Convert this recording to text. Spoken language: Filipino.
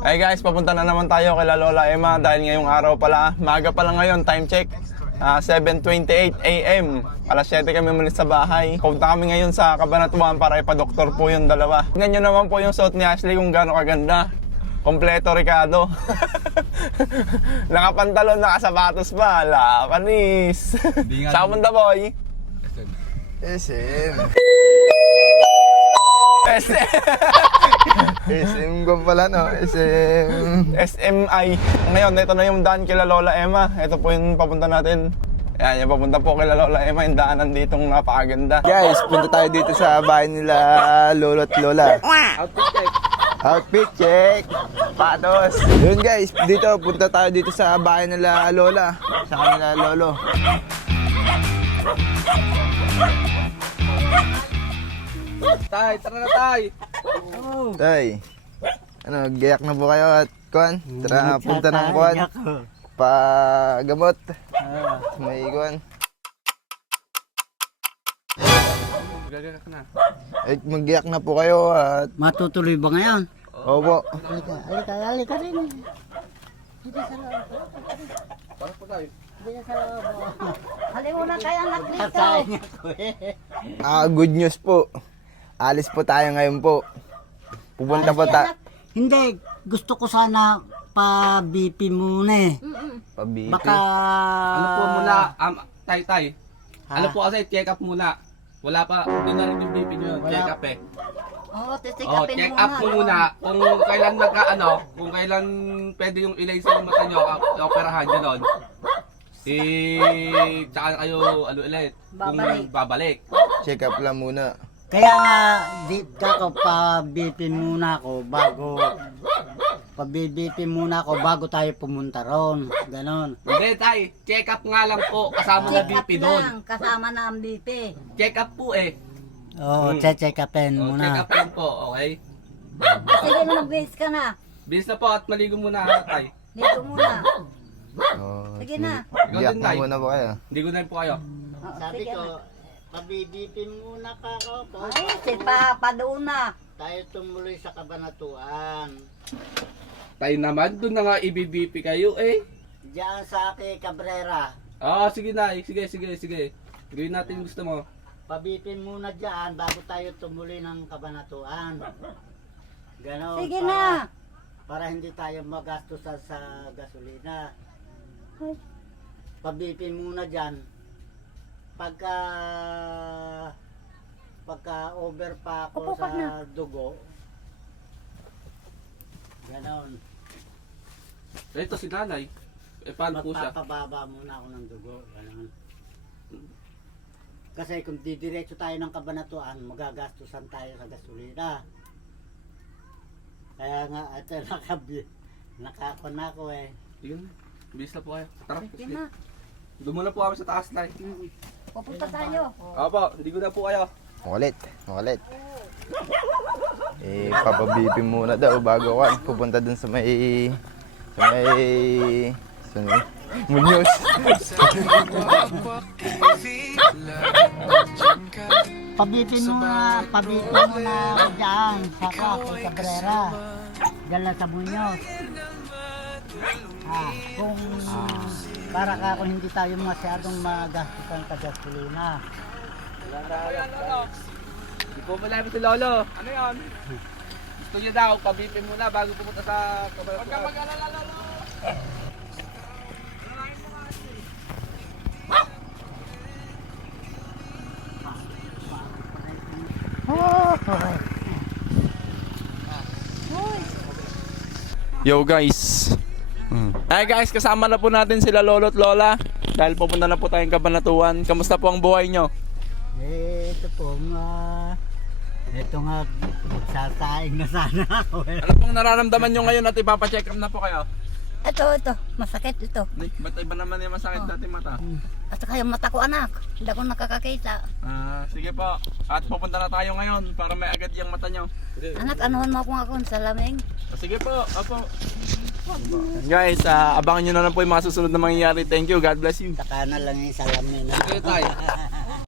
Hey guys, papunta na naman tayo kay Lola Emma dahil ngayong araw pala, maaga pa lang ngayon, time check, 7:28 AM. Alas 7 kami muli sa bahay. Punta kami ngayon sa Cabanatuan para ipa-doktor po yung dalawa. Tingnan nyo naman po yung suot ni Ashley kung gaano kaganda. Kompleto Ricardo. Nakapantalon, nakasapatos pa. Ala, panis. Saan punta boy? SM. SM. SM ko pala no, SM. SMI. Ngayon, ito na yung daan kila Lola Emma. Ito po yung papunta natin. Yan, yung papunta po kila Lola Emma, yung daanan ditong napakaganda. Guys, punta tayo dito sa bahay nila Lolo at Lola. Outfit check. Patos. Yun guys, dito punta tayo dito sa bahay nila Lola, sa kanila Lolo. Tay, tara na tay! Tay. Ano, gayak na po kayo at kuan? Tara, punta ng kuan. Pagamot. May kuan. Gagagak na. Eh, maggayak na po kayo at Matutuloy ba ngayon? opo. Halika rin. Para po tayo. Halika muna kayo anak dito. Good news po. Alis po tayo ngayon po. Pupunta po tayo. Hindi, gusto ko sana pa-BP muna eh. Pabipi. Baka... Ano po muna, tay. Ha? Ano po kasi, check up muna. Wala pa, hindi na rin yung BP nyo, check up eh. Oo, Oh, titikapin check up po muna. Kung kailan kung kailan pwede yung i-laser yung mata nyo, operahan nyo nun. Tsaka kayo, ulit, kung babalik. Check up lang muna. Kaya nga, dito ako pa-BP muna ako bago... Pa-BP muna ako bago tayo pumunta ron. Ganon. Hindi tay, check up nga lang po, kasama na Check up BP doon. lang, kasama na ang BP. Check up po eh. Oo, check upin Oh, check muna. up lang po, okay? Sige na, mag-base ka na. Bilis na po at maligo muna tay. Dito muna. Oh, Sige na. gayak din, na Tay. muna po kayo. Hindi ko na po kayo. Oo, Sabi sige ko, na. pa-BP muna ka ako. Ay, si Papa doon na. Tayo tumuloy sa Cabanatuan. Tayo naman, doon na nga i-BP kayo eh. Diyan sa akin, Cabrera. Sige na, sige. Gawin natin yung gusto mo. Pabipin muna dyan bago tayo tumuloy ng Cabanatuan. Ganon. Sige na. Para hindi tayo magastos sa gasolina. Pabipin muna dyan. Pagka over pa ako Upo ka sa na. dugo. Ganon. Ito si nanay. Paano po siya? Magpapababa muna ako ng dugo. Ganon. Kasi kung didiretso tayo ng Cabanatuan, magagastusan tayo sa gasolina. Kaya nga, ito nakakon na ako eh. Yun. Bilis na po kayo. Tara. Sige na. Doon muna po kami sa taas na. Pupunta tayo. Opo, hindi ko na po kayo. Makulit. Papabipi muna daw bago ka pupunta dun sa may Munyos. Pabipin muna ako dyan sa Cabrera. Dala sa Muñoz. Kung para ka kung hindi tayo masyadong magastusan sa gasolina. Hindi po malapit si Lolo. Ano yan? Gusto niya daw, pabipin muna bago pumunta sa Cabanatuan. Huwag ka mag-alala, Lolo. Yo guys. Ay guys, kasama na po natin sila Lolo at Lola. Dahil pupunta na po tayong Cabanatuan. Kamusta po ang buhay nyo? Ito nga, sasaing na sana ako. Ano pong nararamdaman nyo ngayon at ipapacheck up na po kayo? Ito, masakit ito. Ba't iba naman yung masakit dati mata? At saka yung mata ko anak, hindi ako nakakakita. Sige po. At pupunta na tayo ngayon para may agad yung mata nyo. Anak, anuhan mo akong sa laming. Sige po. Opo. Guys, abangan nyo na lang po yung mga susunod na mangyayari. Thank you. God bless you. Saka na lang yung salamin. Ito tayo.